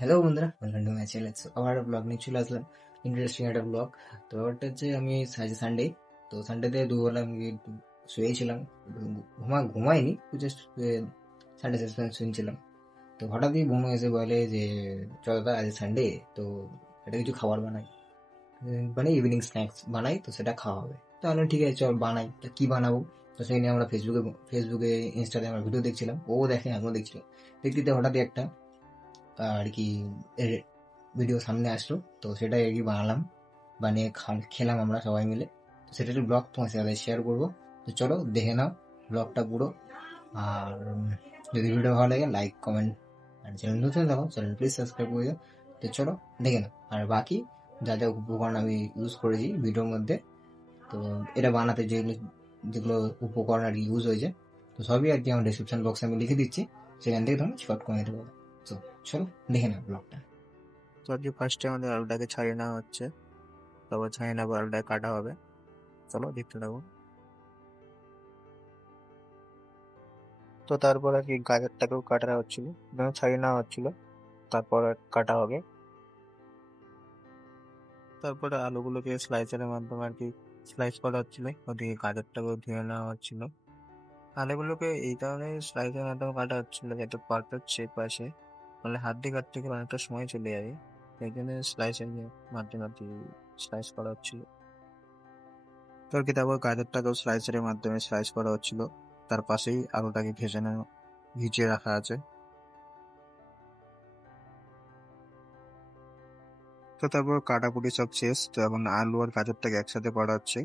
Hello বন্ধুরা, welcome to my channel. আবার blog নিয়ে চলে আসলাম, ইন্টারেস্টিং একটা ব্লগ। তো ব্যাপারটা হচ্ছে আমি আজ সানডে, তো সানডেতে দুবেলা আমি একটু শুয়েছিলাম, ঘুমাইনি, জাস্ট সানডে সাসপেন্স শুনছিলাম। তো হঠাৎই বোন এসে বলে যে চল দাদা আজ সানডে, তো এটা কিছু খাবার বানাই, মানে ইভিনিং স্ন্যাক্স বানাই, তো সেটা খাওয়া হবে। তো আমি বললাম, ঠিক আছে চল বানাই। তো কি বানাবো? তো সেই নিয়ে আমরা ফেসবুকে ইনস্টাতে আমরা ভিডিও দেখছিলাম, ও দেখে আমিও দেখছিলাম। দেখতে দেখতে হঠাৎই একটা আর কি ভিডিও সামনে আসলো, তো সেটাই আর কি বানালাম, বানিয়ে খেলাম আমরা সবাই মিলে। তো সেটার ব্লগ তোমার সাথে শেয়ার করবো। তো চলো দেখে নাও ব্লগটা পুরো। আর যদি ভিডিও ভালো লাগে লাইক কমেন্ট, আর চ্যানেল নতুন দেখো চ্যানেল প্লিজ সাবস্ক্রাইব করে দাও। তো চলো দেখে নাও। আর বাকি যা যা উপকরণ আমি ইউজ করেছি ভিডিওর মধ্যে, তো এটা বানাতে যেগুলো যেগুলো উপকরণ আর কি ইউজ হয়েছে, তো সবই আর কি আমার ডিসক্রিপশন বক্সে আমি লিখে দিচ্ছি, সেখান থেকে তুমি শর্ট করে নিতে পারো। তো চলো দেখে নাও ব্লগটা। তো আজকে ফার্স্টে আমাদের আলুটাকে ছাড়িয়ে নেওয়া হচ্ছে, তারপর ছাড়িয়ে নেওয়ার পর আলুটাকে কাটা হবে। চলো দেখতে থাকো। তো তারপর আর কি গাজরটাকেও কাটা হচ্ছিল, ছাড়িয়ে নেওয়া হচ্ছিল, তারপর আর কাটা হবে। তারপরে আলুগুলোকে স্লাইসারের মাধ্যমে আর কি স্লাইস করা হচ্ছিল, ওদিকে গাজরটাকেও ধুয়ে নেওয়া হচ্ছিল। আলুগুলোকে এই কারণে স্লাইসের মাধ্যমে কাটা হচ্ছিল যাতে পারফেক্ট শেপ আসে, নাহলে হাত দিয়ে কাটতে গেলে অনেকটা সময় চলে যাবে। এই জন্য স্লাইসের মাধ্যমে আর কি স্লাইস করা হচ্ছিল। তোর কি তারপর গাজরটাকেও স্লাইসারের মাধ্যমে স্লাইস করা হচ্ছিল, তার পাশেই আলুটাকে ভিজিয়ে রাখা আছে। তো তারপর কাটাকুটি সব শেষ, তো এখন আলু আর গাজরটাকে একসাথে করা হচ্ছে,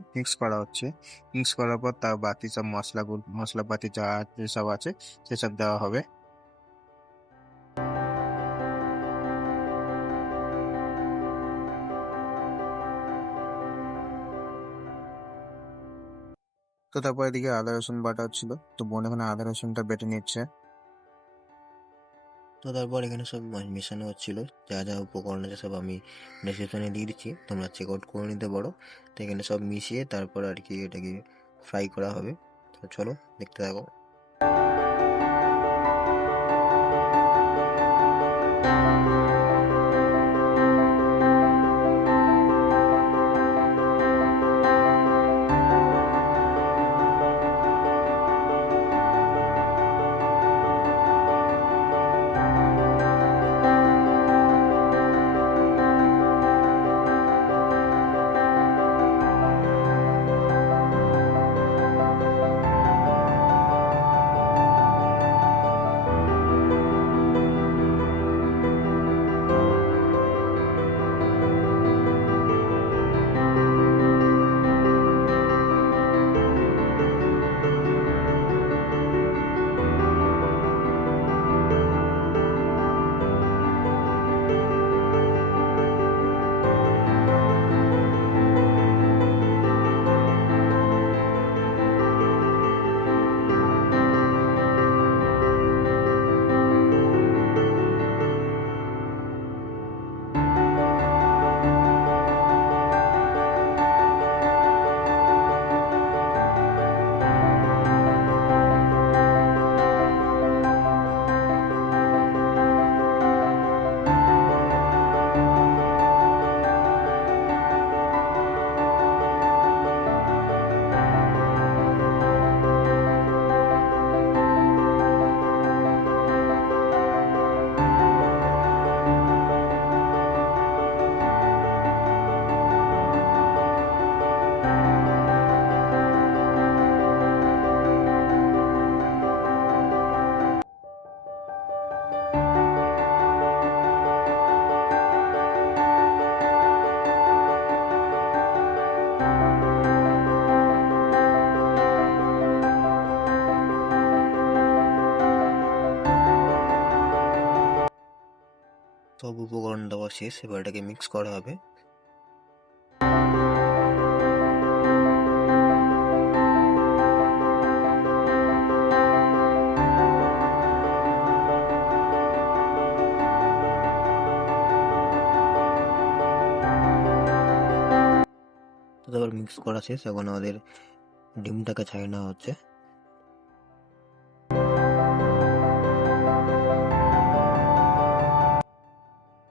মিক্স করার পর তার বাকি সব মশলাপাতি যা যেসব আছে সেসব দেওয়া হবে। তো তারপর এদিকে আদা রসুন বাটা হচ্ছিল, তো বোন এখানে আদা রসুনটা বেটে নিচ্ছে। তো তারপর এখানে সব মেশানো হচ্ছিল, যা যা উপকরণ আছে সব আমি ডেসক্রিপশনে দিয়ে দিচ্ছি, তোমরা চেক আউট করে নিতে পারো। তো এখানে সব মিশিয়ে তারপর আর কি এটাকে ফ্রাই করা হবে। তো চলো দেখতে থাকো। সব উপকরণ দেওয়া শেষ, এবার এটাকে মিক্স করা হবে। তো তারপর মিক্স করা শেষ, এখন আমাদের ডিমটাকে ছাড়িয়ে নেওয়া হচ্ছে।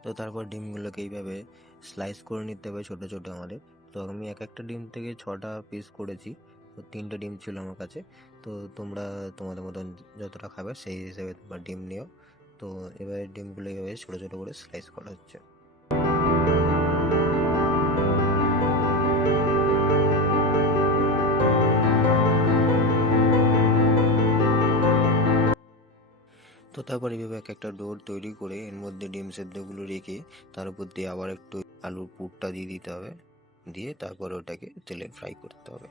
তো তারপর ডিমগুলোকে এইভাবে স্লাইস করে নিতে হবে ছোট ছোট আমাদের। তো আমি এক একটা ডিম থেকে 6টা পিস করেছি। তো 3টে ডিম ছিল আমার কাছে। তো তোমরা তোমাদের মতন যতটা খাবে সেই হিসেবে তোমরা ডিম নিও। তো এবারে ডিমগুলো এইভাবে ছোট ছোট করে স্লাইস করা হচ্ছে। তো তারপর এইভাবে এক একটা ডোর তৈরি করে এর মধ্যে ডিম সেদ্ধগুলো রেখে তার উপর দিয়ে আবার একটু আলুর পুরটা দিয়ে দিতে হবে। দিয়ে তারপর ওটাকে তেলে ফ্রাই করতে হবে।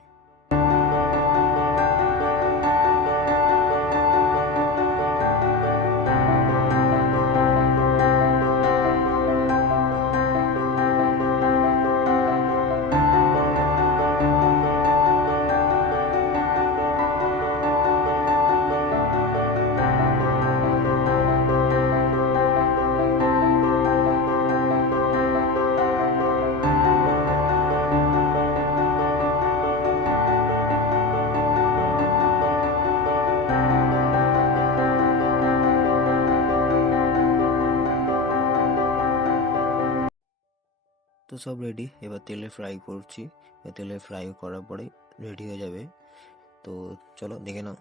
তো সব রেডি, এবার তেলে ফ্রাই করছি। তেলে ফ্রাই করার পরে রেডি হয়ে যাবে। তো চলো দেখে নাও।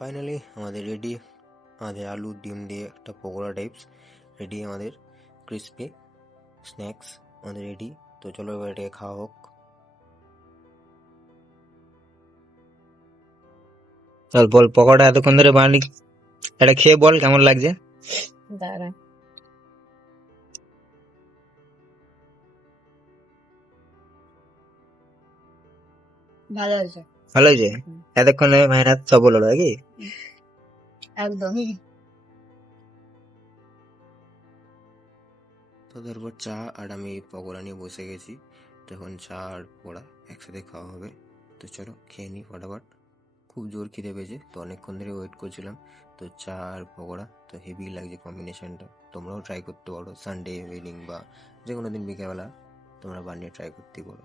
ফাইনালি আমাদের রেডি, আমাদের আলু ডিম দিয়ে একটা পকোড়া টাইপস রেডি, আমাদের ক্রিসপি স্ন্যাক্স আমাদের রেডি। তো চলো এবার এটাকে খাওয়া হোক। চল বল, পকোড়া এতক্ষণ ধরে বানালি, এটা খেয়ে বল কেমন লাগছে। দাঁড়া, ভালো হয়েছে। ভালো হয়েছে? এতক্ষণে মেহনত সফল হলো নাকি? একদমই। তো তারপর চা আর আমি পকোড়া নিয়ে বসে গেছি। তো এখন চা আর পকোড়া একসাথে খাওয়া হবে। তো চলো খেয়ে নিই ফটাফট। খুব জোর খিদে পেয়েছে, তো অনেকক্ষণ ধরে ওয়েট করছিলাম। তো চা আর পকোড়া তো হেভি লাগছে কম্বিনেশনটা। তোমরাও ট্রাই করতে পারো সানডে ইভিনিং বা যে কোনো দিন বিকেলবেলা তোমরা বানিয়ে ট্রাই করতে পারো।